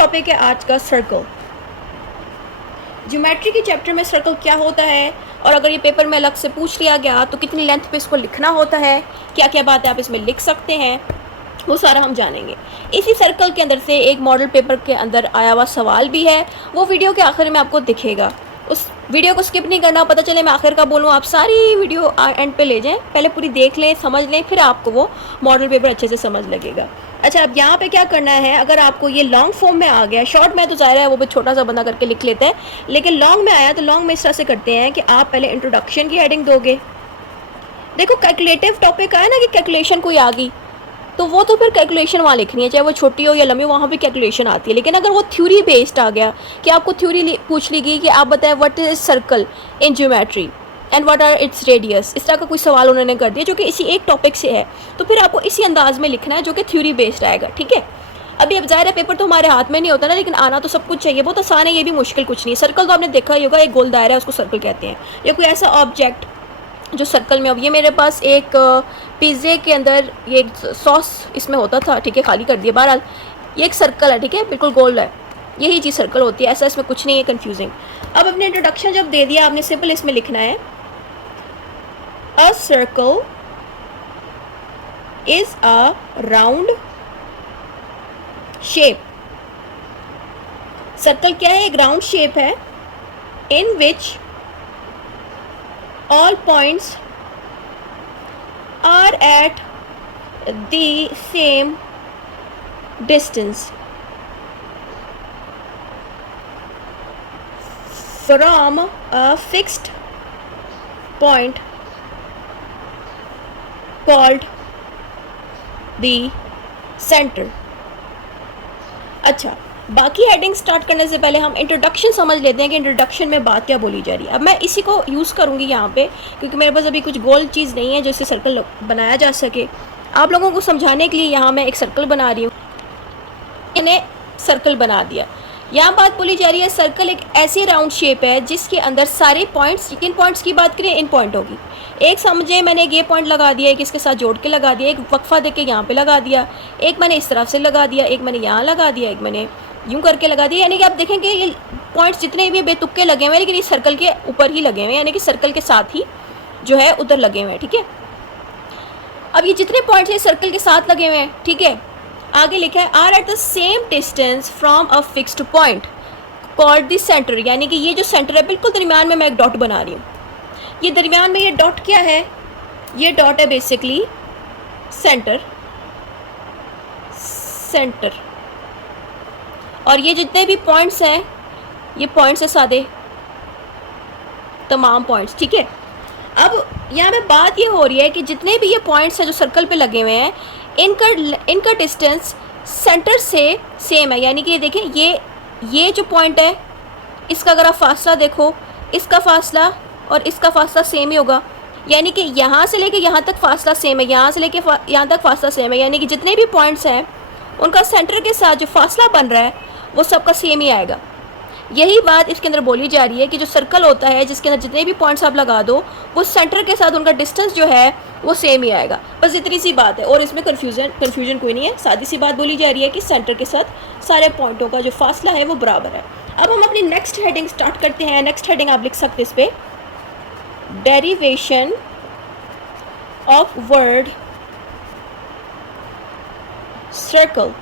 Topic है आज का सर्कल। ज्योमेट्री के चैप्टर में सर्कल क्या होता है और अगर ये पेपर में अलग से पूछ लिया गया तो कितनी लेंथ पे इसको लिखना होता है, क्या क्या बातें आप इसमें लिख सकते हैं, वो सारा हम जानेंगे। इसी सर्कल के अंदर से एक मॉडल पेपर के अंदर आया हुआ सवाल भी है, वो वीडियो के आखिर में आपको दिखेगा। उस वीडियो को स्किप नहीं करना, पता चले मैं आखिर का बोलूँ, आप सारी वीडियो एंड पे ले जाएं, पहले पूरी देख लें, समझ लें, फिर आपको वो मॉडल पेपर अच्छे से समझ लगेगा। अच्छा, अब यहाँ पे क्या करना है, अगर आपको ये लॉन्ग फॉर्म में आ गया, शॉर्ट में तो ज़ाहिर है वो भी छोटा सा बंदा करके लिख लेते हैं, लेकिन लॉन्ग में आया तो लॉन्ग में इस तरह से करते हैं कि आप पहले इंट्रोडक्शन की हेडिंग दोगे। देखो कैलकुलेटिव टॉपिक आया ना कि कैलकुलेशन कोई आ गई तो वो तो फिर कैलकुलेशन वहाँ लिखनी है, चाहे वो छोटी हो या लंबी, वहाँ भी कैलकुलेशन आती है। लेकिन अगर वो थ्योरी बेस्ड आ गया कि आपको थ्योरी पूछ ली गई कि आप बताएं what is circle in geometry and what are its radius, इस तरह का कोई सवाल उन्होंने कर दिया जो कि इसी एक टॉपिक से है, तो फिर आपको इसी अंदाज में लिखना है जो कि थ्योरी बेस्ड आएगा। ठीक है, अभी अब ज़ाहिर है पेपर तो हमारे हाथ में नहीं होता ना, लेकिन आना तो सब कुछ चाहिए। बहुत आसान है, ये भी मुश्किल कुछ नहीं है। सर्कल तो आपने देखा ही होगा, एक गोल दायरा है, उसको सर्कल कहते हैं, या कोई ऐसा ऑब्जेक्ट जो सर्कल में। अब ये मेरे पास एक पिज़्ज़े के अंदर ये सॉस इसमें होता था, ठीक है, खाली कर दिया। बहरहाल ये एक सर्कल है, ठीक है, बिल्कुल गोल है, यही चीज़ सर्कल होती है, ऐसा इसमें कुछ नहीं है कंफ्यूजिंग। अब अपने इंट्रोडक्शन जब दे दिया आपने, सिंपल इसमें लिखना है a circle is a round shape. Circle क्या है, एक राउंड शेप है इन विच all points are at the same distance from a fixed point called the center। अच्छा, बाकी हेडिंग स्टार्ट करने से पहले हम इंट्रोडक्शन समझ लेते हैं कि इंट्रोडक्शन में बात क्या बोली जा रही है। अब मैं इसी को यूज़ करूँगी यहाँ पे, क्योंकि मेरे पास अभी कुछ गोल चीज़ नहीं है जिससे सर्कल बनाया जा सके। आप लोगों को समझाने के लिए यहाँ मैं एक सर्कल बना रही हूँ, मैंने सर्कल बना दिया। यहाँ बात बोली जा रही है, सर्कल एक ऐसी राउंड शेप है जिसके अंदर सारे पॉइंट्स, किन पॉइंट्स की बात करें, इन पॉइंट होगी। एक समझे, मैंने एक ये पॉइंट लगा दिया, एक इसके साथ जोड़ के लगा दिया, एक वक्फा दे के यहाँ पे लगा दिया, एक मैंने इस तरफ से लगा दिया, एक मैंने यहाँ लगा दिया, एक मैंने यूं करके लगा दिया। यानी कि आप देखेंगे ये पॉइंट्स जितने भी बेतुक्के लगे हुए हैं, लेकिन ये सर्कल के ऊपर ही लगे हुए हैं, यानी कि सर्कल के साथ ही जो है उधर लगे हुए हैं। ठीक है, अब ये जितने पॉइंट्स हैं सर्कल के साथ लगे हुए हैं, ठीक है, आगे लिखा है are at the same distance from a fixed point called the centre. यानी कि ये जो सेंटर है, बिल्कुल दरमियान में मैं एक डॉट बना रही हूँ। ये दरमियान में ये डॉट क्या है, ये डॉट है बेसिकली सेंटर, सेंटर। और ये जितने भी पॉइंट्स हैं, ये पॉइंट्स है सादे, तमाम पॉइंट्स। ठीक है, अब यहाँ पे बात ये हो रही है कि जितने भी ये पॉइंट्स हैं जो सर्कल पे लगे हुए हैं, इनका डिस्टेंस सेंटर से सेम है। यानी कि ये देखें, ये जो पॉइंट है, इसका अगर आप फासला देखो, इसका फासला और इसका फासला सेम ही होगा। यानी कि यहाँ से लेके यहाँ तक फासला सेम है, यहाँ से लेके यहाँ तक फासला सेम है। यानी कि जितने भी पॉइंट्स हैं उनका सेंटर के साथ जो फासला बन रहा है वो सबका सेम ही आएगा। यही बात इसके अंदर बोली जा रही है कि जो सर्कल होता है जिसके अंदर जितने भी पॉइंट्स आप लगा दो, वो सेंटर के साथ उनका डिस्टेंस जो है वो सेम ही आएगा। बस इतनी सी बात है, और इसमें कन्फ्यूजन कोई नहीं है। सादी सी बात बोली जा रही है कि सेंटर के साथ सारे पॉइंटों का जो फासला है वो बराबर है। अब हम अपनी नेक्स्ट हेडिंग स्टार्ट करते हैं। नेक्स्ट हेडिंग आप लिख सकते इस पर, डेरिवेशन ऑफ वर्ड सर्कल।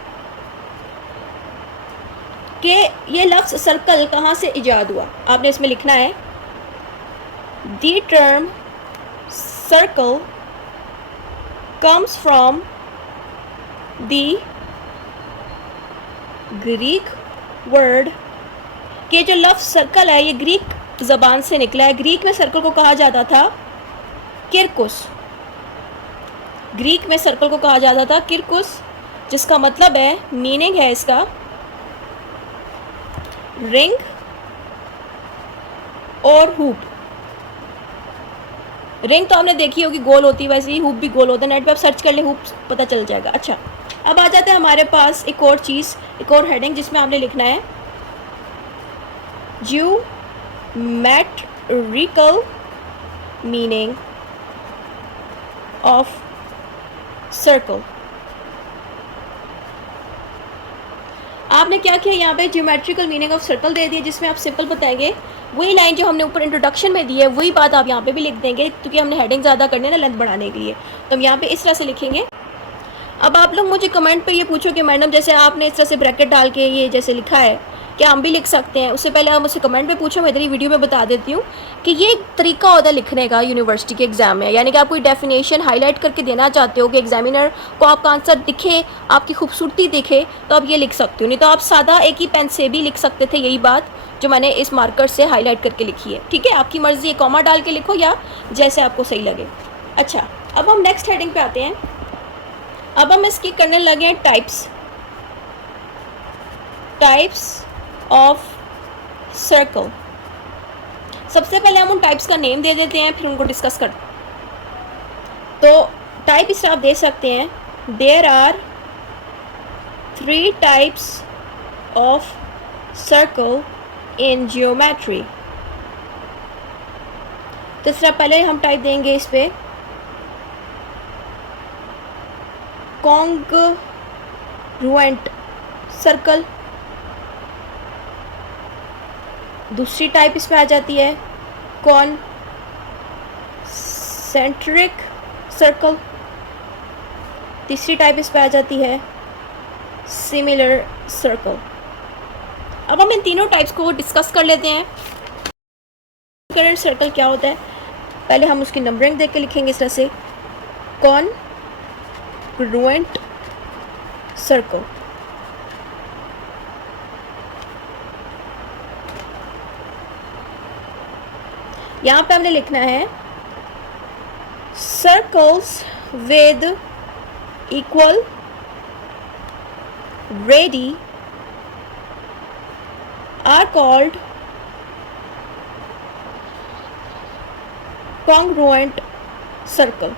कि ये लफ्ज़ सर्कल कहाँ से इजाद हुआ, आपने इसमें लिखना है the term circle comes from the Greek word. कि जो लफ्ज़ सर्कल है ये ग्रीक ज़बान से निकला है। ग्रीक में सर्कल को कहा जाता था किरकुस। ग्रीक में सर्कल को कहा जाता था किरकुस, जिसका मतलब है, मीनिंग है इसका रिंग और हुप। रिंग तो आपने देखी होगी, गोल होती है, वैसे ही हुप भी गोल होता है। नेट पे आप सर्च कर ले, हुप पता चल जाएगा। अच्छा, अब आ जाते हैं हमारे पास एक और चीज़, एक और हेडिंग जिसमें आपने लिखना है ज्योमेट्रिकल मीनिंग ऑफ सर्कल। आपने क्या किया, यहाँ पे ज्योमेट्रिकल मीनिंग ऑफ सर्कल दे दिया, जिसमें आप सिंपल बताएंगे वही लाइन जो हमने ऊपर इंट्रोडक्शन में दी है, वही बात आप यहाँ पे भी लिख देंगे, क्योंकि हमने हेडिंग ज़्यादा करनी है ना लेंथ बढ़ाने के लिए, तो हम यहाँ पे इस तरह से लिखेंगे। अब आप लोग मुझे कमेंट पे ये पूछो कि मैडम जैसे आपने इस तरह से ब्रैकेट डाल के ये जैसे लिखा है, क्या हम भी लिख सकते हैं? उससे पहले आप मुझसे कमेंट पे पूछो, मैं इधर ही वीडियो में बता देती हूँ कि ये एक तरीका होता है लिखने का यूनिवर्सिटी के एग्ज़ाम में, यानी कि आप कोई डेफिनेशन हाईलाइट करके देना चाहते हो कि एग्जामिनर को आपका आंसर दिखे, आपकी खूबसूरती दिखे, तो आप ये लिख सकते हो। नहीं तो आप सादा एक ही पेन से भी लिख सकते थे, यही बात जो मैंने इस मार्कर से हाईलाइट करके लिखी है। ठीक है, आपकी मर्ज़ी है, कॉमा डाल के लिखो या जैसे आपको सही लगे। अच्छा, अब हम नेक्स्ट हेडिंग पे आते हैं। अब हम इसकी करने लगे हैं टाइप्स ऑफ सर्कल। सबसे पहले हम उन टाइप्स का नेम दे देते हैं, फिर उनको डिस्कस करते हैं। तो टाइप इस तरह आप दे सकते हैं, there are 3 types of circle in geometry. तो इस तरह पहले हम टाइप देंगे इस पे कॉन्ग्रुएंट सर्कल। दूसरी टाइप इस पे आ जाती है कॉन्सेंट्रिक सर्कल। तीसरी टाइप इस पे आ जाती है सिमिलर सर्कल। अब हम इन तीनों टाइप्स को डिस्कस कर लेते हैं। कॉन्ग्रुएंट सर्कल क्या होता है, पहले हम उसकी नंबरिंग देख के लिखेंगे इस तरह से, कॉन्ग्रुएंट सर्कल। यहाँ पे हमने लिखना है circles with equal radii are called congruent circle.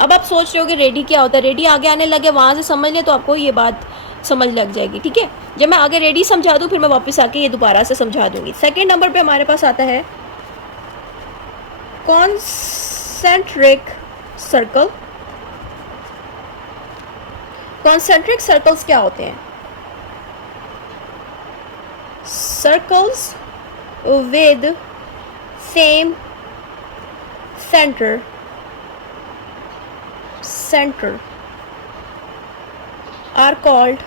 अब आप सोच रहे हो कि रेडी क्या होता है, रेडी आगे आने लगे वहाँ से समझ लें तो आपको ये बात समझ लग जाएगी। ठीक है, जब मैं आगे रेडी समझा दूँ फिर मैं वापस आके ये दोबारा से समझा दूँगी। सेकेंड नंबर पे हमारे पास आता है कॉन्सेंट्रिक सर्कल। कॉन्सेंट्रिक सर्कल्स क्या होते हैं? Circles with same center are called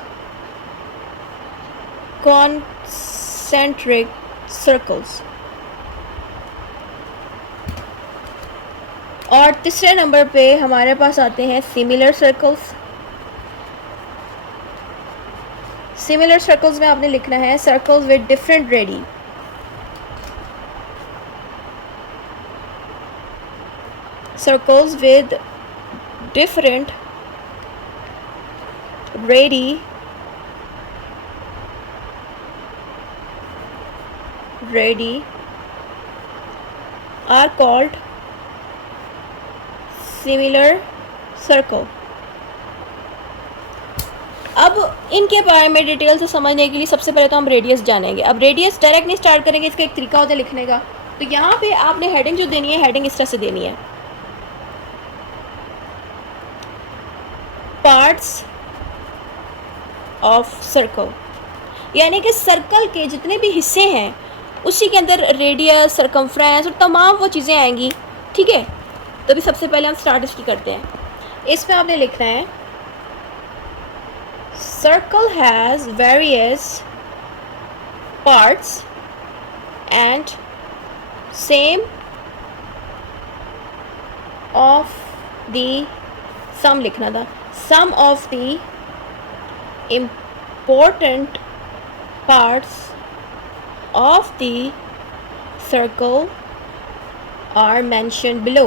concentric circles। और तीसरे नंबर पे हमारे पास आते हैं सिमिलर सर्कल्स। सिमिलर सर्कल्स में आपने लिखना है circles with different ready. Circles with different radii are called similar circle। अब इनके बारे में डिटेल से समझने के लिए सबसे पहले तो हम रेडियस जानेंगे। अब रेडियस डायरेक्ट नहीं स्टार्ट करेंगे, इसका एक तरीका होता है लिखने का। तो यहाँ पे आपने हेडिंग जो देनी है, हेडिंग इस तरह से देनी है, पार्ट्स ऑफ सर्कल, यानी कि सर्कल के जितने भी हिस्से हैं उसी के अंदर रेडियस, सरकमफ्रेंस और तमाम वो चीज़ें आएंगी। ठीक है, तो अभी सबसे पहले हम स्टार्ट इसकी करते हैं। इसमें आपने लिखना है circle has various parts and same of the sum लिखना था, some of the important parts of the circle are mentioned below।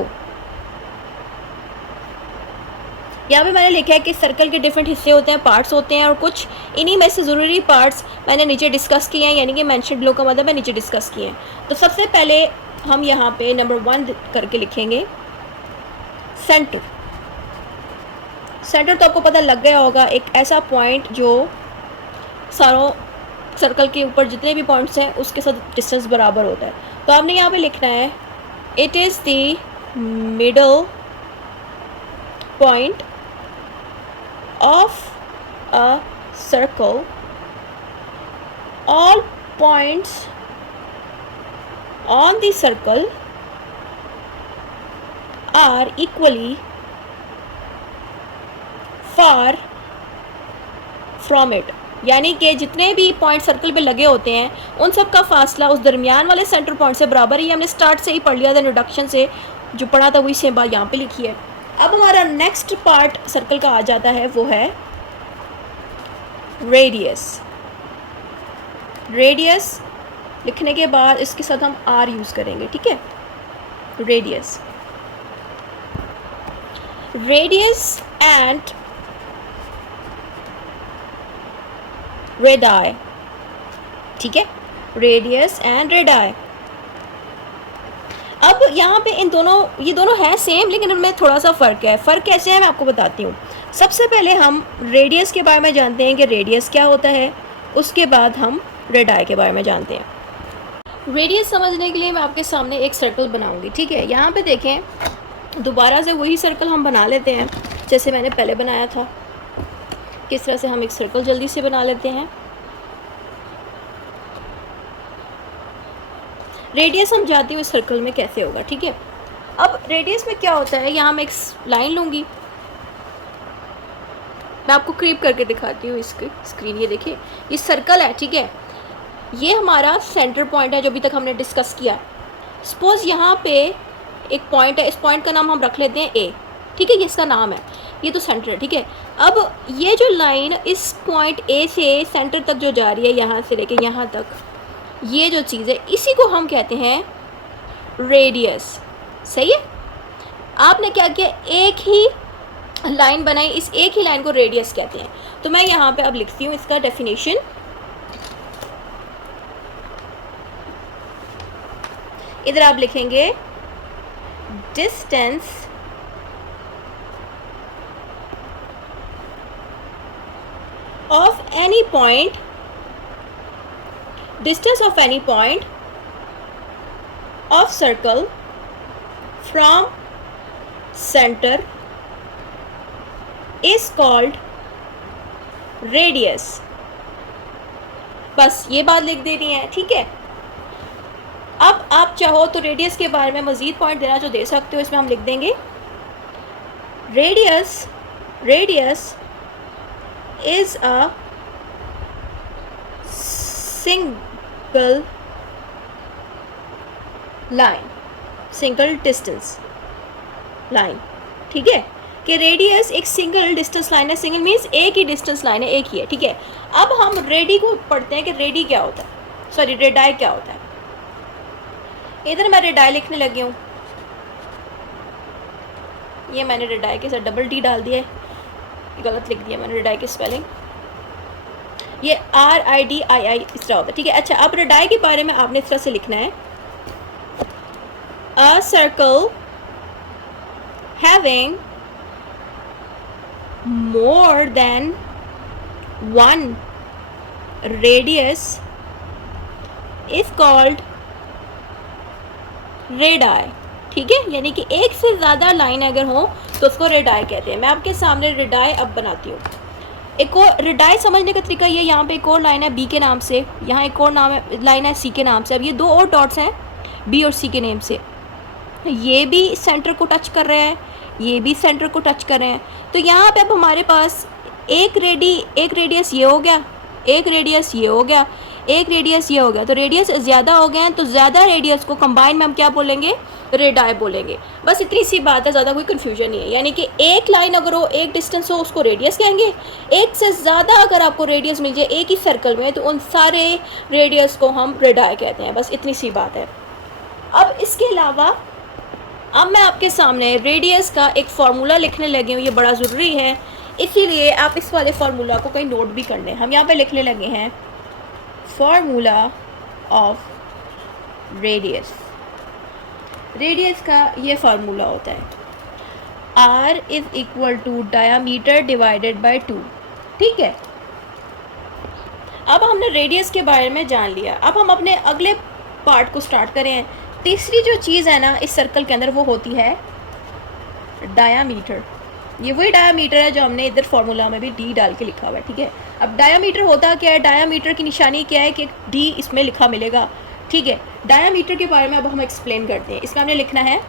यहाँ पे मैंने लिखा है कि सर्कल के डिफरेंट हिस्से होते हैं, पार्ट्स होते हैं, और कुछ इन्हीं में से ज़रूरी पार्ट्स मैंने नीचे डिस्कस किए हैं, यानी कि मेंशन बिलो का मतलब मैं नीचे डिस्कस किए हैं। तो सबसे पहले हम यहाँ पे नंबर 1 करके लिखेंगे सेंटर। सेंटर तो आपको पता लग गया होगा, एक ऐसा पॉइंट जो सारों सर्कल के ऊपर जितने भी पॉइंट्स हैं उसके साथ डिस्टेंस बराबर होता है। तो आपने यहाँ पे लिखना है it is the middle point of a circle, all points on the circle are equally far from it. यानी कि जितने भी पॉइंट सर्कल पे लगे होते हैं उन सब का फासला उस दरमियान वाले सेंटर पॉइंट से बराबर ही। हमने स्टार्ट से ही पढ़ लिया था, इंट्रोडक्शन से जो पढ़ा था वही सेम बात यहाँ पे लिखी है। अब हमारा नेक्स्ट पार्ट सर्कल का आ जाता है, वो है रेडियस। रेडियस लिखने के बाद इसके साथ हम आर यूज़ करेंगे, ठीक है। रेडियस, रेडियस एंड रेडाई, ठीक है, रेडियस एंड रेडाई। अब यहाँ पे इन दोनों, ये दोनों है सेम लेकिन इनमें थोड़ा सा फ़र्क है। फ़र्क कैसे है मैं आपको बताती हूँ। सबसे पहले हम रेडियस के बारे में जानते हैं कि रेडियस क्या होता है, उसके बाद हम रेडाई के बारे में जानते हैं। रेडियस समझने के लिए मैं आपके सामने एक सर्कल बनाऊंगी, ठीक है। यहाँ पे देखें, दोबारा से वही सर्कल हम बना लेते हैं जैसे मैंने पहले बनाया था। किस तरह से हम एक सर्कल जल्दी से बना लेते हैं। रेडियस हम जानते हैं इस सर्कल में कैसे होगा, ठीक है। अब रेडियस में क्या होता है, यहाँ मैं एक लाइन लूँगी, मैं आपको क्रीप करके दिखाती हूँ इसकी स्क्रीन। ये देखिए, ये सर्कल है, ठीक है। ये हमारा सेंटर पॉइंट है जो अभी तक हमने डिस्कस किया। सपोज़ यहाँ पे एक पॉइंट है, इस पॉइंट का नाम हम रख लेते हैं ए, ठीक है, ये इसका नाम है, ये तो सेंटर है, ठीक है। अब ये जो लाइन इस पॉइंट ए से सेंटर तक जो जा रही है, यहाँ से लेके यहाँ तक, ये जो चीज़ है इसी को हम कहते हैं रेडियस, सही है। आपने क्या किया, एक ही लाइन बनाई, इस एक ही लाइन को रेडियस कहते हैं। तो मैं यहाँ पे अब लिखती हूँ इसका डेफिनेशन। इधर आप लिखेंगे distance of any point, distance of any point of circle from centre is called radius. बस ये बात लिख देनी है, ठीक है। अब आप चाहो तो रेडियस के बारे में मज़ीद पॉइंट देना जो दे सकते हो, इसमें हम लिख देंगे radius, radius is a single line, single distance line, ठीक है, कि रेडियस एक सिंगल डिस्टेंस लाइन है। सिंगल मीन्स एक ही डिस्टेंस लाइन है, एक ही है, ठीक है। अब हम रेडी को पढ़ते हैं कि रेडी क्या होता है, सॉरी रेडाई क्या होता है। इधर मैं रेडाई लिखने लगी हूँ, ये मैंने रेडाई के साथ डबल डी डाल दिया है, गलत लिख दिया मैंने रेडाई की स्पेलिंग, ये RIDII इस तरह होता है, ठीक है। अच्छा, अब रेडाई के बारे में आपने इस तरह से लिखना है, a circle having more than one radius is called radii, ठीक है। यानी कि एक से ज़्यादा लाइन अगर हो तो उसको रेडाई कहते हैं। मैं आपके सामने रेडाई अब बनाती हूँ। एक और रेडाई समझने का तरीका ये, यहाँ पे एक और लाइन है बी के नाम से, यहाँ एक और नाम है लाइन है सी के नाम से। अब ये दो और डॉट्स हैं बी और सी के नेम से, ये भी सेंटर को टच कर रहे हैं, ये भी सेंटर को टच कर रहे हैं। तो यहाँ पे अब हमारे पास एक रेडियस ये हो गया, एक रेडियस ये हो गया, एक रेडियस ये हो गया। तो रेडियस ज़्यादा हो गए हैं, तो ज़्यादा रेडियस को कंबाइन में हम क्या बोलेंगे, रेडाई बोलेंगे। बस इतनी सी बात है, ज़्यादा कोई कन्फ्यूजन नहीं है। यानी कि एक लाइन अगर हो, एक डिस्टेंस हो, उसको रेडियस कहेंगे। एक से ज़्यादा अगर आपको रेडियस मिल जाए एक ही सर्कल में, तो उन सारे रेडियस को हम रेडाई कहते हैं। बस इतनी सी बात है। अब इसके अलावा अब मैं आपके सामने रेडियस का एक फार्मूला लिखने लगी हूँ, ये बड़ा ज़रूरी है, इसीलिए आप इस वाले फार्मूला को कहीं नोट भी कर लें। हम यहाँ पे लिखने लगे हैं फार्मूला ऑफ रेडियस। रेडियस का ये फार्मूला होता है R is equal to diameter divided by 2, ठीक है। अब हमने रेडियस के बारे में जान लिया। अब हम अपने अगले पार्ट को स्टार्ट करें। तीसरी जो चीज़ है ना इस सर्कल के अंदर, वो होती है डायामीटर। ये वही डायामीटर है जो हमने इधर फार्मूला में भी डी डाल के लिखा हुआ है, ठीक है। अब डायामीटर होता क्या है, डायामीटर की निशानी क्या है कि डी इसमें लिखा मिलेगा, ठीक है। डायामीटर के बारे में अब हम एक्सप्लेन करते हैं। इसमें हमने लिखना है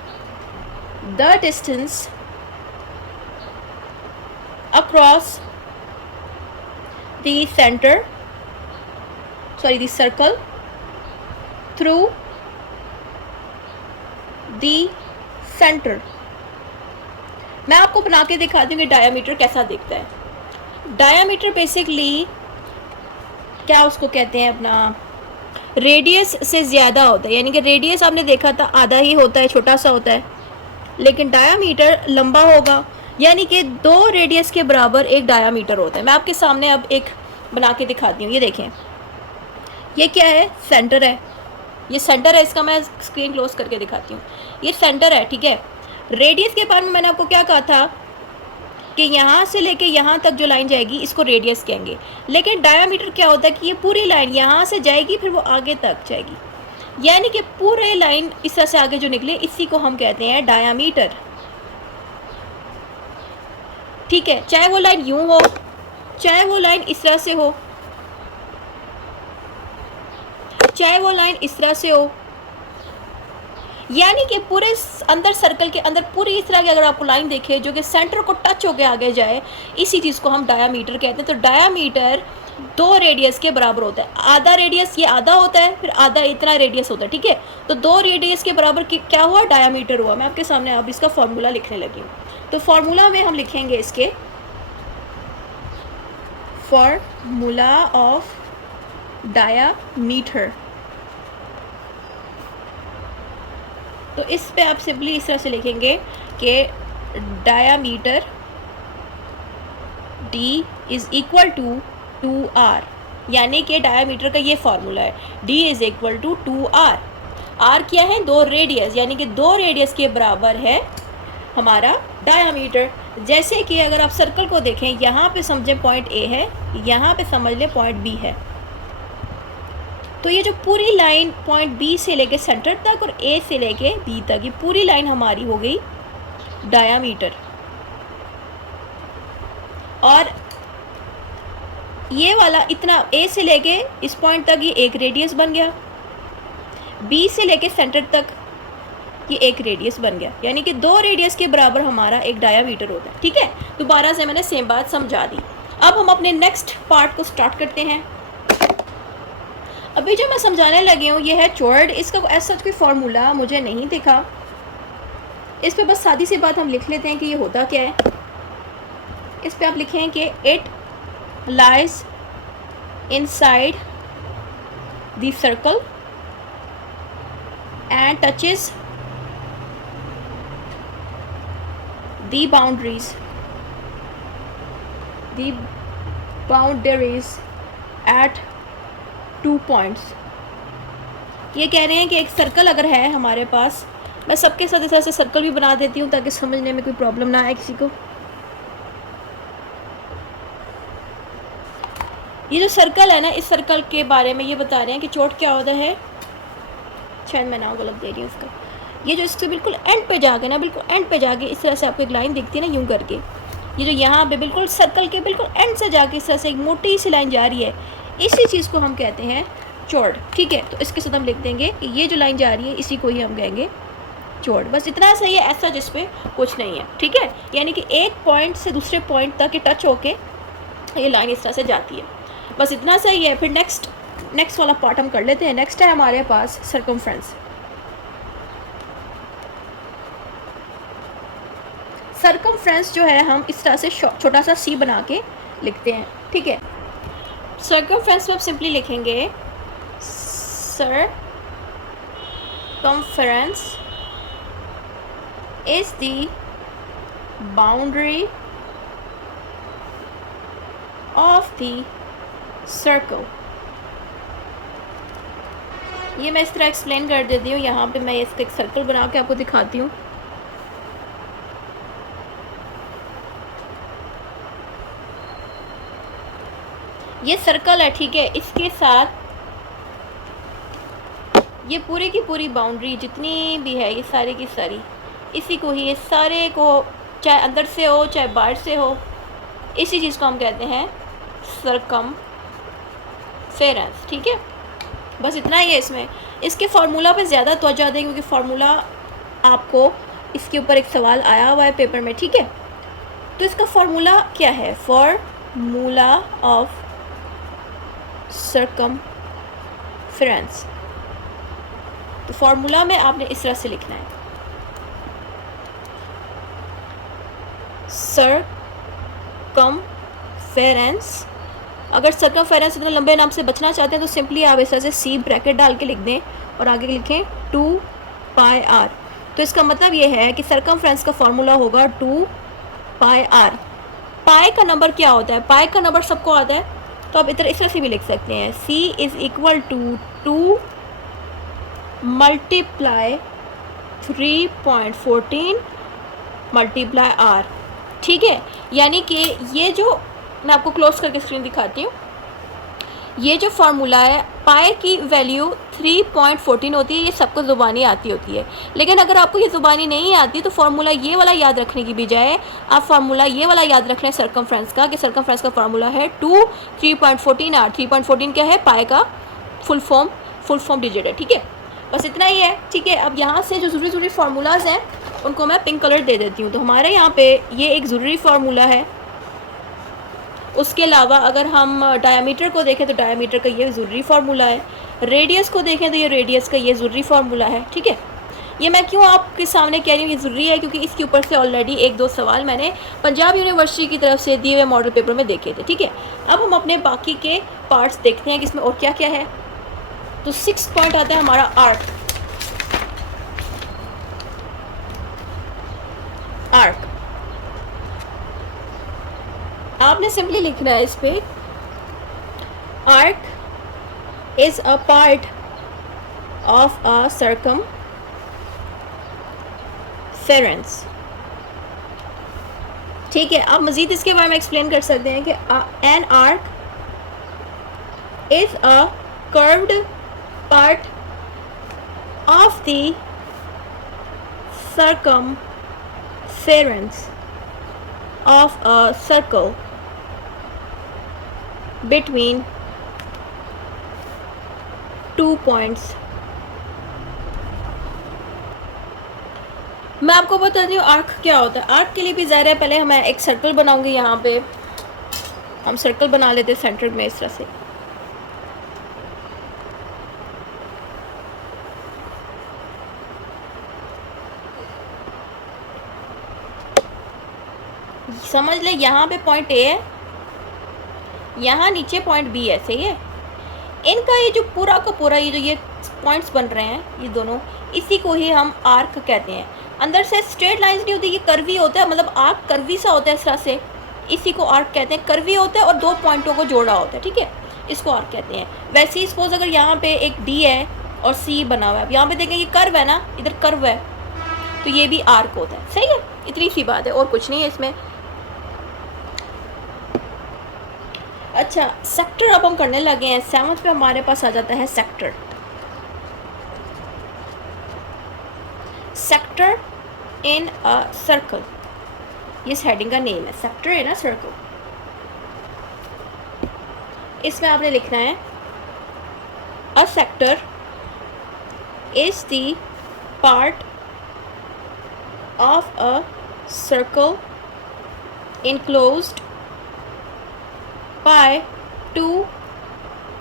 the distance across the centre, sorry the circle through the centre. मैं आपको बना के दिखाती हूँ कि डायामीटर कैसा दिखता है। डायामीटर बेसिकली क्या उसको कहते हैं, अपना रेडियस से ज़्यादा होता है, यानी कि रेडियस आपने देखा था आधा ही होता है, छोटा सा होता है, लेकिन डायामीटर लंबा होगा, यानी कि 2 रेडियस के बराबर एक डायामीटर होता है। मैं आपके सामने अब एक बना के दिखाती हूँ। ये देखें, ये क्या है, सेंटर है, ये सेंटर है इसका। मैं स्क्रीन क्लोज करके दिखाती हूँ। ये सेंटर है, ठीक है। रेडियस के बारे में मैंने आपको क्या कहा था कि यहाँ से लेके यहाँ तक जो लाइन जाएगी इसको रेडियस कहेंगे, लेकिन डायामीटर क्या होता है कि ये पूरी लाइन यहाँ से जाएगी फिर वो आगे तक जाएगी, यानी कि पूरे लाइन इस तरह से आगे जो निकले इसी को हम कहते हैं डायामीटर, ठीक है। चाहे वो लाइन यूं हो, चाहे वो लाइन इस तरह से हो, चाहे वो लाइन इस तरह से हो, यानी कि पूरे अंदर सर्कल के अंदर पूरी इस तरह की अगर आपको लाइन देखे जो कि सेंटर को टच होकर आगे जाए, इसी चीज़ को हम डायामीटर कहते हैं। तो डायामीटर 2 रेडियस के बराबर होता है। आधा रेडियस ये आधा होता है, फिर आधा इतना रेडियस होता है, ठीक है। तो 2 रेडियस के बराबर क्या हुआ, डायामीटर हुआ। मैं आपके सामने अब इसका फॉर्मूला लिखने लगी हूँ। तो फॉर्मूला में हम लिखेंगे इसके फॉर्मूला ऑफ डायामीटर। तो इस पे आप सिंपली इस तरह से लिखेंगे कि diameter D is equal to 2R, यानी कि डायामीटर का ये फार्मूला है, D is equal to 2R। R क्या है, 2 रेडियस, यानी कि 2 रेडियस के बराबर है हमारा डायामीटर। जैसे कि अगर आप सर्कल को देखें, यहाँ पे समझें पॉइंट A है, यहाँ पे समझ लें पॉइंट B है। तो ये जो पूरी लाइन पॉइंट B से लेके सेंटर तक और A से लेके B तक, ये पूरी लाइन हमारी हो गई डायामीटर। और ये वाला इतना A से लेके इस पॉइंट तक ये एक रेडियस बन गया, B से लेके सेंटर तक ये एक रेडियस बन गया, यानी कि 2 रेडियस के बराबर हमारा एक डायामीटर होता है, ठीक है। दोबारा से मैंने सेम बात समझा दी। अब हम अपने नेक्स्ट पार्ट को स्टार्ट करते हैं। अभी जो मैं समझाने लगी हूँ ये है चौड़। इसका ऐसा कोई फार्मूला मुझे नहीं दिखा, इस पे बस सादी सी बात हम लिख लेते हैं कि ये होता क्या है। इस पे आप लिखें कि it lies inside the circle and touches the boundaries at 2 points. ये कह रहे हैं कि एक सर्कल अगर है हमारे पास, मैं सबके साथ इस तरह से सर्कल भी बना देती हूँ ताकि समझने में कोई प्रॉब्लम ना आए किसी को। ये जो सर्कल है ना, इस सर्कल के बारे में ये बता रहे हैं कि चोट क्या होता है, शायद मैं नाम गलत दे रही हूँ उसका। ये जो इसके बिल्कुल एंड पे जाके ना, बिल्कुल एंड पे जाके इस तरह से आपको एक लाइन दिखती है ना यूं करके, ये जो यहाँ पे बिल्कुल सर्कल के बिल्कुल एंड से जाके इस तरह से एक मोटी सी लाइन जा रही है, इसी चीज़ को हम कहते हैं चौड़, ठीक है। तो इसके साथ हम लिख देंगे कि ये जो लाइन जा रही है इसी को ही हम कहेंगे चौड़। बस इतना सही है, ऐसा जिसपे कुछ नहीं है, ठीक है। यानी कि एक पॉइंट से दूसरे पॉइंट तक ये टच होके ये लाइन इस तरह से जाती है, बस इतना सही है। फिर नेक्स्ट वाला पार्ट हम कर लेते हैं। नेक्स्ट है हमारे पास सर्कमफ्रेंस। सर्कमफ्रेंस जो है हम इस तरह से छोटा सा सी बना के लिखते हैं, ठीक है। सर्कमफ्रेंस में आप सिंपली लिखेंगे circumference is the boundary of the circle। ये मैं इस तरह एक्सप्लेन कर देती हूँ। यहाँ पे मैं इसका एक सर्कल बना के आपको दिखाती हूँ। ये सर्कल है, ठीक है। इसके साथ ये पूरी की पूरी बाउंड्री जितनी भी है, ये सारी की सारी इसी को ही, ये सारे को चाहे अंदर से हो चाहे बाहर से हो, इसी चीज़ को हम कहते हैं सरकमफेरेंस। ठीक है, बस इतना ही है इसमें। इसके फार्मूला पे ज़्यादा तवज्जो दें क्योंकि फार्मूला आपको इसके ऊपर एक सवाल आया हुआ है पेपर में। ठीक है, तो इसका फार्मूला क्या है? Formula of circumference. तो फार्मूला में आपने इस तरह से लिखना है, सरकमफेरेंस। अगर सरकमफेरेंस इतने लंबे नाम से बचना चाहते हैं तो सिंपली आप इस तरह से सी ब्रैकेट डाल के लिख दें और आगे लिखें 2πr। तो इसका मतलब ये है कि सरकमफेरेंस का फार्मूला होगा 2πr। पाई का नंबर क्या होता है? पाई का नंबर सबको आता है, तो आप इस तरह से भी लिख सकते हैं, c is equal to 2 multiply 3.14 multiply r। ठीक है, यानी कि ये जो मैं आपको क्लोज करके स्क्रीन दिखाती हूँ, ये जो फार्मूला है पाई की वैल्यू 3.14 होती है। ये सबको ज़ुबानी आती होती है, लेकिन अगर आपको ये ज़ुबानी नहीं आती तो फार्मूला ये वाला याद रखने की बजाय आप फार्मूला ये वाला याद रख लें सरकमफ्रेंस का, कि सरकमफ्रेंस का फार्मूला है 2 3.14r। 3.14 क्या है? पाई का फुल फॉर्म डिजिट है। ठीक है, बस इतना ही है। ठीक है, अब यहाँ से जो ज़रूरी फार्मूलाज हैं उनको मैं पिंक कलर दे देती हूँ। तो हमारे यहाँ पे ये एक ज़रूरी फार्मूला है। उसके अलावा अगर हम डायमीटर को देखें तो डायमीटर का ये ज़रूरी फार्मूला है। रेडियस को देखें तो ये रेडियस का ये ज़रूरी फार्मूला है। ठीक है, ये मैं क्यों आपके सामने कह रही हूँ ये ज़रूरी है, क्योंकि इसके ऊपर से ऑलरेडी 1-2 सवाल मैंने पंजाब यूनिवर्सिटी की तरफ से दिए हुए मॉडल पेपर में देखे थे। ठीक है, अब हम अपने बाकी के पार्ट्स देखते हैं कि इसमें और क्या क्या है। तो 6 पॉइंट आता है हमारा आर्क। आपने सिंपली लिखना है इस पे, arc is a part of a circumference. ठीक है, आप मज़ीद इसके बारे में एक्सप्लेन कर सकते हैं कि an arc is a curved part of the circumference of a circle between 2 points। मैं आपको बताती हूँ आर्क क्या होता है। आर्क के लिए भी ज़ाहिर है पहले मैं एक सर्कल बनाऊंगी। यहाँ पे हम सर्कल बना लेते हैं सेंटर में इस तरह से। समझ ले, यहाँ पे पॉइंट ए है, यहाँ नीचे पॉइंट बी है। सही है, इनका ये जो पूरा का पूरा ये जो ये पॉइंट्स बन रहे हैं ये दोनों, इसी को ही हम आर्क कहते हैं। अंदर से स्ट्रेट लाइंस नहीं होती, ये कर्वी होता है, मतलब आर्क कर्वी सा होता है इस तरह से, इसी को आर्क कहते हैं। कर्वी होता है और 2 पॉइंटों को जोड़ा होता है। ठीक है, इसको आर्क कहते हैं। वैसे ही सपोज अगर यहाँ पे एक डी है और सी बना हुआ है, यहाँ पे देखें ये कर्व है ना, इधर कर्व है, तो ये भी आर्क होता है। सही है, इतनी सी बात है और कुछ नहीं है इसमें। अच्छा, सेक्टर अब हम करने लगे हैं। 7th पे हमारे पास आ जाता है sector. Sector in a circle, ये इस हेडिंग का नेम है, सेक्टर इन अ सर्कल। इसमें आपने लिखना है a sector is the part of a circle enclosed by 2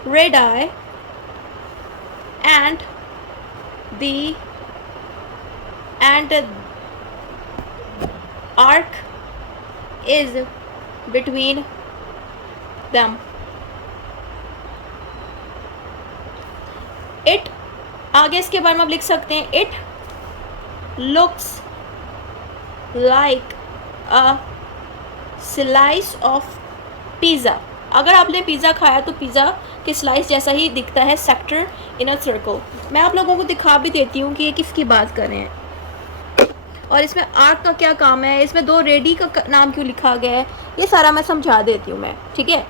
radii and the arc is between them. It, आगे इसके बारे में आप लिख सकते हैं, it looks like a slice of pizza। अगर आपने पिज़्ज़ा खाया तो पिज़्ज़ा के स्लाइस जैसा ही दिखता है सेक्टर इन अ सर्कल। मैं आप लोगों को दिखा भी देती हूँ कि ये किसकी बात कर रहे हैं और इसमें आर्क का क्या काम है, इसमें 2 रेडी का नाम क्यों लिखा गया है, ये सारा मैं समझा देती हूँ मैं। ठीक है,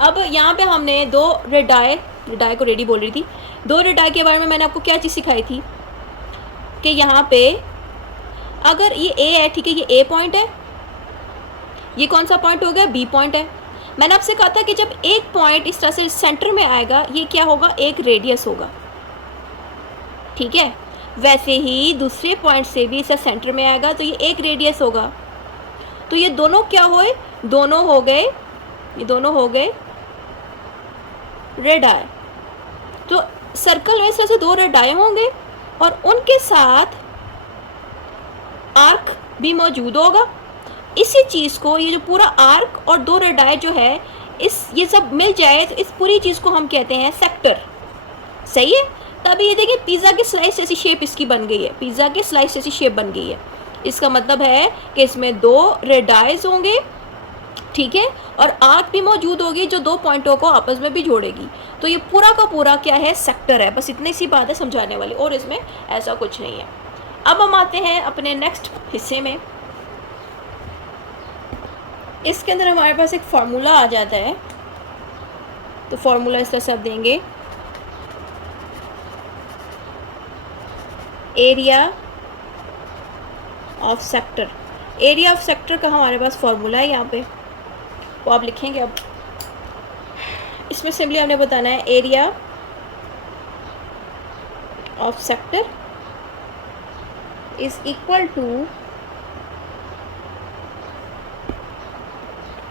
अब यहाँ पे हमने 2 रेडाई को रेडी बोल रही थी, 2 रेडाई के बारे में मैंने आपको क्या चीज़ सिखाई थी कि यहाँ पे अगर ये ए है, ठीक है, ये ए पॉइंट है, ये कौन सा पॉइंट हो गया, बी पॉइंट है। मैंने आपसे कहा था कि जब एक पॉइंट इस तरह से सेंटर में आएगा, ये क्या होगा, एक रेडियस होगा, ठीक है। वैसे ही दूसरे पॉइंट से भी इसे सेंटर में आएगा तो ये एक रेडियस होगा। तो ये दोनों क्या हुए, दोनों हो गए, ये दोनों हो गए रेड आई। तो सर्कल में इस तरह से दो रेड आई होंगे और उनके साथ आर्क भी मौजूद होगा। इसी चीज़ को, ये जो पूरा आर्क और दो रेड आई जो है, इस ये सब मिल जाए तो इस पूरी चीज़ को हम कहते हैं सेक्टर। सही है। तभी ये देखिए पिज़्ज़ा की स्लाइस जैसी शेप इसकी बन गई है, पिज़्ज़ा की स्लाइस जैसी शेप बन गई है। इसका मतलब है कि इसमें दो रेड आइज होंगे, ठीक है, और आर्क भी मौजूद होगी जो दो पॉइंटों को आपस में भी जोड़ेगी। तो ये पूरा का पूरा क्या है, सेक्टर है। बस इतनी सी बात है समझाने वाली, और इसमें ऐसा कुछ नहीं है। अब हम आते हैं अपने नेक्स्ट हिस्से में। इसके अंदर हमारे पास एक फार्मूला आ जाता है। तो फार्मूला इस तरह से आप देंगे, area of sector. Area of sector का हमारे पास फार्मूला है यहाँ पे, वो आप लिखेंगे। अब इसमें सिंपली हमने बताना है area of sector is equal to,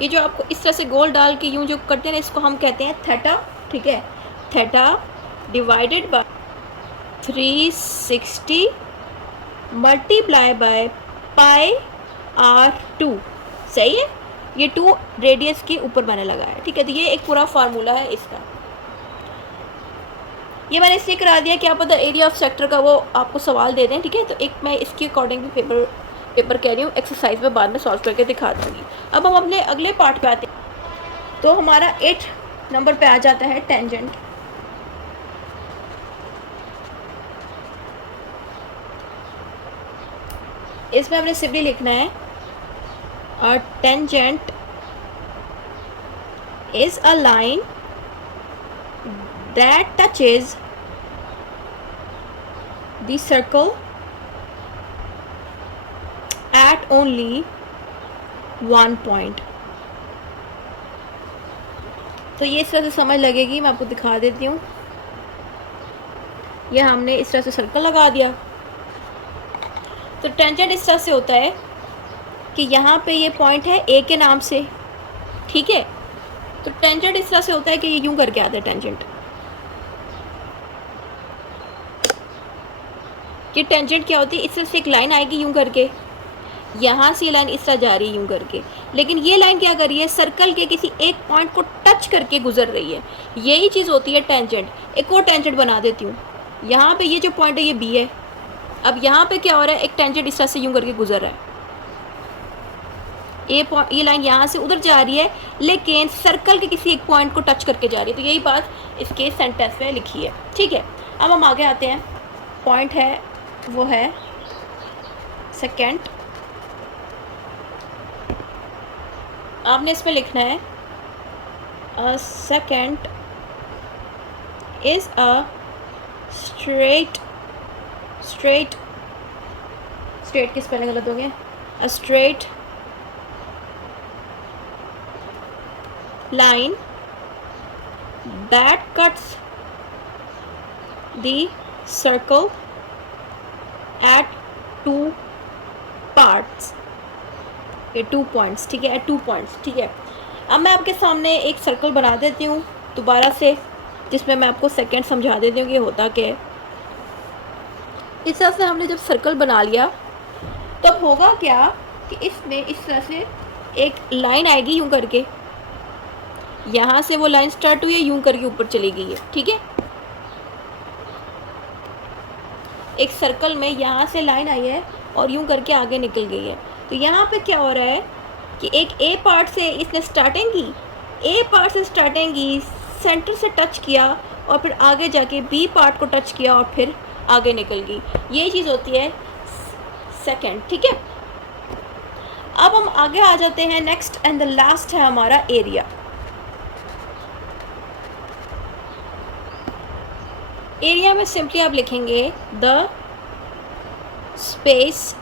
ये जो आपको इस तरह से गोल डाल के यूं जो करते हैं ना, इसको हम कहते हैं थीटा, ठीक है। Theta divided by 360 multiply by pi r2। सही है। ये 2 रेडियस के ऊपर मैंने लगाया, ठीक है। तो ये एक पूरा फार्मूला है इसका। ये मैंने इसलिए करा दिया कि आप पता एरिया ऑफ सेक्टर का वो आपको सवाल दे दें, ठीक है। तो एक मैं इसके अकॉर्डिंग भी पेपर कह रही हूँ, एक्सरसाइज में बाद में सॉल्व करके दिखा दूँगी। अब हम अपने अगले पार्ट पे आते हैं। तो हमारा 8 नंबर पे आ जाता है टेंजेंट। इसमें हमने सिंपली लिखना है a tangent is a line that touches the circle eight only one point. तो ये इस तरह से समझ लगेगी, मैं आपको दिखा देती हूँ। यह हमने इस तरह से सर्कल लगा दिया। तो टेंजेंट इस तरह से होता है कि यहाँ पे ये पॉइंट है ए के नाम से, ठीक है। तो टेंजेंट इस तरह से होता है कि ये यूं करके आता है टेंजेंट। ये टेंजेंट क्या होती है, इस तरह से एक लाइन आएगी यूं करके, यहाँ से ये लाइन इस तरह जा रही है यूं करके, लेकिन ये लाइन क्या कर रही है, सर्कल के किसी एक पॉइंट को टच करके गुजर रही है। यही चीज़ होती है टेंजेंट। एक और टेंजेंट बना देती हूँ। यहाँ पे ये जो पॉइंट है ये बी है। अब यहाँ पे क्या हो रहा है, एक टेंजेंट इस तरह से यूं करके गुजर रहा है। ये लाइन यहाँ से उधर जा रही है, लेकिन सर्कल के किसी एक पॉइंट को टच करके जा रही है। तो यही बात इसके सेंटेंस में लिखी है, ठीक है। अब हम आगे आते हैं। पॉइंट है वो है सेकेंड। आपने इसमें लिखना है a second is a straight की स्पेलिंग गलत हो गया, a straight line that cuts the circle at 2 parts, ये 2 पॉइंट्स, ठीक है, at 2 पॉइंट्स, ठीक है। अब मैं आपके सामने एक सर्कल बना देती हूँ दोबारा से, जिसमें मैं आपको सेकंड समझा देती हूँ कि होता क्या है। इस तरह से हमने जब सर्कल बना लिया तब होगा क्या कि इसमें इस तरह से एक लाइन आएगी यूं करके, यहाँ से वो लाइन स्टार्ट हुई है, यूं करके ऊपर चली गई है, ठीक है। एक सर्कल में यहाँ से लाइन आई है और यूं करके आगे निकल गई है। तो यहाँ पे क्या हो रहा है कि एक ए पार्ट से इसने स्टार्टिंग की, सेंटर से टच किया और फिर आगे जाके बी पार्ट को टच किया और फिर आगे निकल गई। ये चीज़ होती है सेकंड, ठीक है। अब हम आगे आ जाते हैं। नेक्स्ट एंड द लास्ट है हमारा एरिया। एरिया में सिंपली आप लिखेंगे the space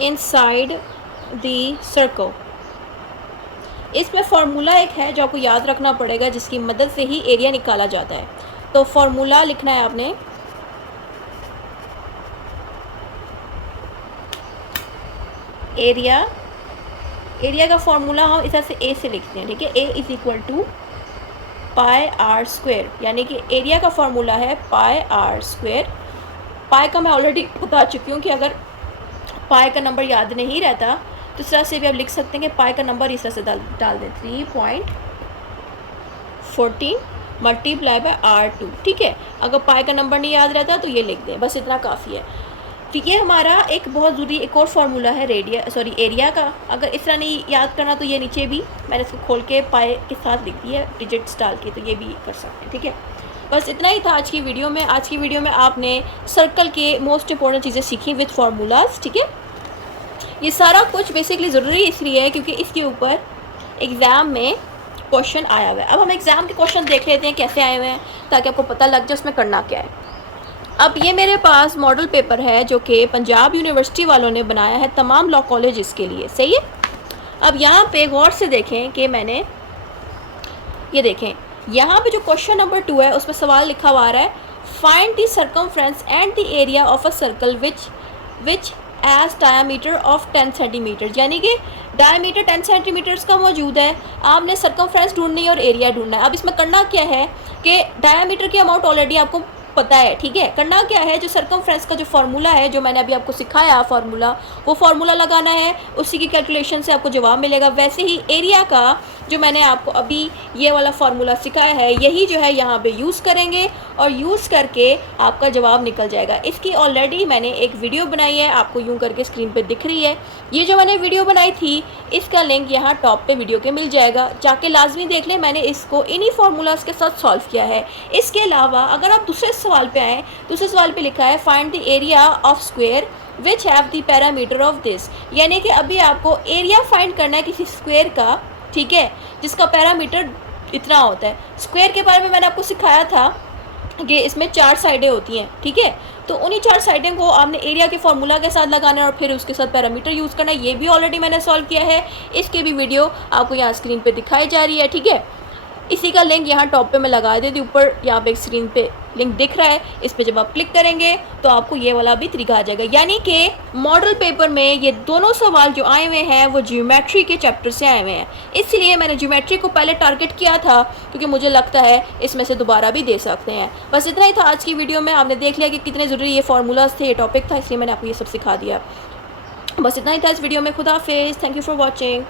inside the circle. इसमें फार्मूला एक है जो आपको याद रखना पड़ेगा, जिसकी मदद से ही एरिया निकाला जाता है। तो फार्मूला लिखना है आपने, एरिया का फार्मूला हम इस तरह से ए से लिखते हैं, ठीक है। A is equal to pi r square, यानी कि एरिया का फार्मूला है पाई आर स्क्वेयर। पाई का मैं ऑलरेडी बता चुकी हूँ कि अगर पाई का नंबर याद नहीं रहता तो इस तरह से भी आप लिख सकते हैं कि पाई का नंबर इस तरह से डाल दें 3.14 मल्टीप्लाई बाय R2, ठीक है। अगर पाई का नंबर नहीं याद रहता तो ये लिख दें, बस इतना काफ़ी है। तो ये हमारा एक बहुत ज़रूरी एक और फार्मूला है एरिया का। अगर इस तरह नहीं याद करना तो ये नीचे भी मैंने इसको खोल के पाई के साथ लिख दिया है डिजिट्स डाल के, तो ये भी कर सकते हैं, ठीक है। बस इतना ही था आज की वीडियो में। आज की वीडियो में आपने सर्कल के मोस्ट इंपॉर्टेंट चीज़ें सीखी विद फार्मूलाज, ठीक है। ये सारा कुछ बेसिकली ज़रूरी इसलिए है क्योंकि इसके ऊपर एग्ज़ाम में क्वेश्चन आया हुआ है। अब हम एग्ज़ाम के क्वेश्चन देख लेते हैं कैसे आए हुए हैं, ताकि आपको पता लग जाए उसमें करना क्या है। अब ये मेरे पास मॉडल पेपर है जो कि पंजाब यूनिवर्सिटी वालों ने बनाया है तमाम लॉ कॉलेजेस के लिए, सही है। अब यहाँ पे गौर से देखें कि मैंने ये देखें, यहाँ पे जो क्वेश्चन नंबर 2 है उसमें सवाल लिखा हुआ है, find the circumference and the area of a circle which as diameter of 10 centimetre, यानी कि डायामीटर 10 सेंटीमीटर्स का मौजूद है, आपने सर्कमफ्रेंस ढूंढनी है और एरिया ढूंढना है। अब इसमें करना क्या है कि डायामीटर की अमाउंट ऑलरेडी आपको पता है, ठीक है। करना क्या है, जो सर्कमफ्रेंस का जो फार्मूला है जो मैंने अभी आपको सिखाया फार्मूला, वो फार्मूला लगाना है, उसी की कैलकुलेशन से आपको जवाब मिलेगा। वैसे ही एरिया का जो मैंने आपको अभी ये वाला फार्मूला सिखाया है, यही जो है यहाँ पे यूज़ करेंगे और यूज़ करके आपका जवाब निकल जाएगा। इसकी ऑलरेडी मैंने एक वीडियो बनाई है, आपको यूँ करके स्क्रीन पे दिख रही है। ये जो मैंने वीडियो बनाई थी इसका लिंक यहाँ टॉप पे वीडियो के मिल जाएगा, जाके लाजमी देख लें। मैंने इसको इन्हीं फार्मूलाज के साथ सॉल्व किया है। इसके अलावा अगर आप दूसरे सवाल पे आएँ, दूसरे सवाल पे लिखा है find the area of square which have the parameter of this, यानी कि अभी आपको एरिया फाइंड करना है किसी स्क्वेयर का, ठीक है, जिसका पैरामीटर इतना होता है। स्क्वायर के बारे में मैंने आपको सिखाया था कि इसमें 4 साइडें होती हैं, ठीक है। तो उन्हीं 4 साइडें को आपने एरिया के फार्मूला के साथ लगाना है और फिर उसके साथ पैरामीटर यूज़ करना है। ये भी ऑलरेडी मैंने सॉल्व किया है, इसकी भी वीडियो आपको यहाँ स्क्रीन पे दिखाई जा रही है, ठीक है। इसी का लिंक यहाँ टॉप पे मैं लगा देती हूँ, ऊपर यहाँ पे स्क्रीन पे लिंक दिख रहा है, इस पे जब आप क्लिक करेंगे तो आपको ये वाला भी तरीका आ जाएगा। यानी कि मॉडल पेपर में ये दोनों सवाल जो आए हुए हैं वो ज्योमेट्री के चैप्टर से आए हुए हैं, इसलिए मैंने ज्योमेट्री को पहले टारगेट किया था क्योंकि मुझे लगता है इसमें से दोबारा भी दे सकते हैं। बस इतना ही था आज की वीडियो में। आपने देख लिया कि कितने ज़रूरी ये फार्मूलाज थे, ये टॉपिक था, इसलिए मैंने आपको ये सब सिखा दिया। बस इतना ही था इस वीडियो में। खुदा हाफिज़, थैंक यू फॉर वॉचिंग।